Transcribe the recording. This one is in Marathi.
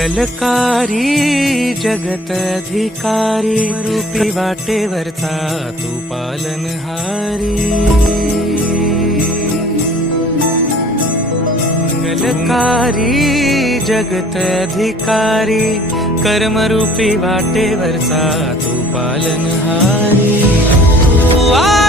मंगलकारी जगत अधिकारी रूपी वाटेवरचा तू पालनहारी। मंगलकारी जगत अधिकारी कर्मरूपी वाटेवरचा तू पालनहारी। तू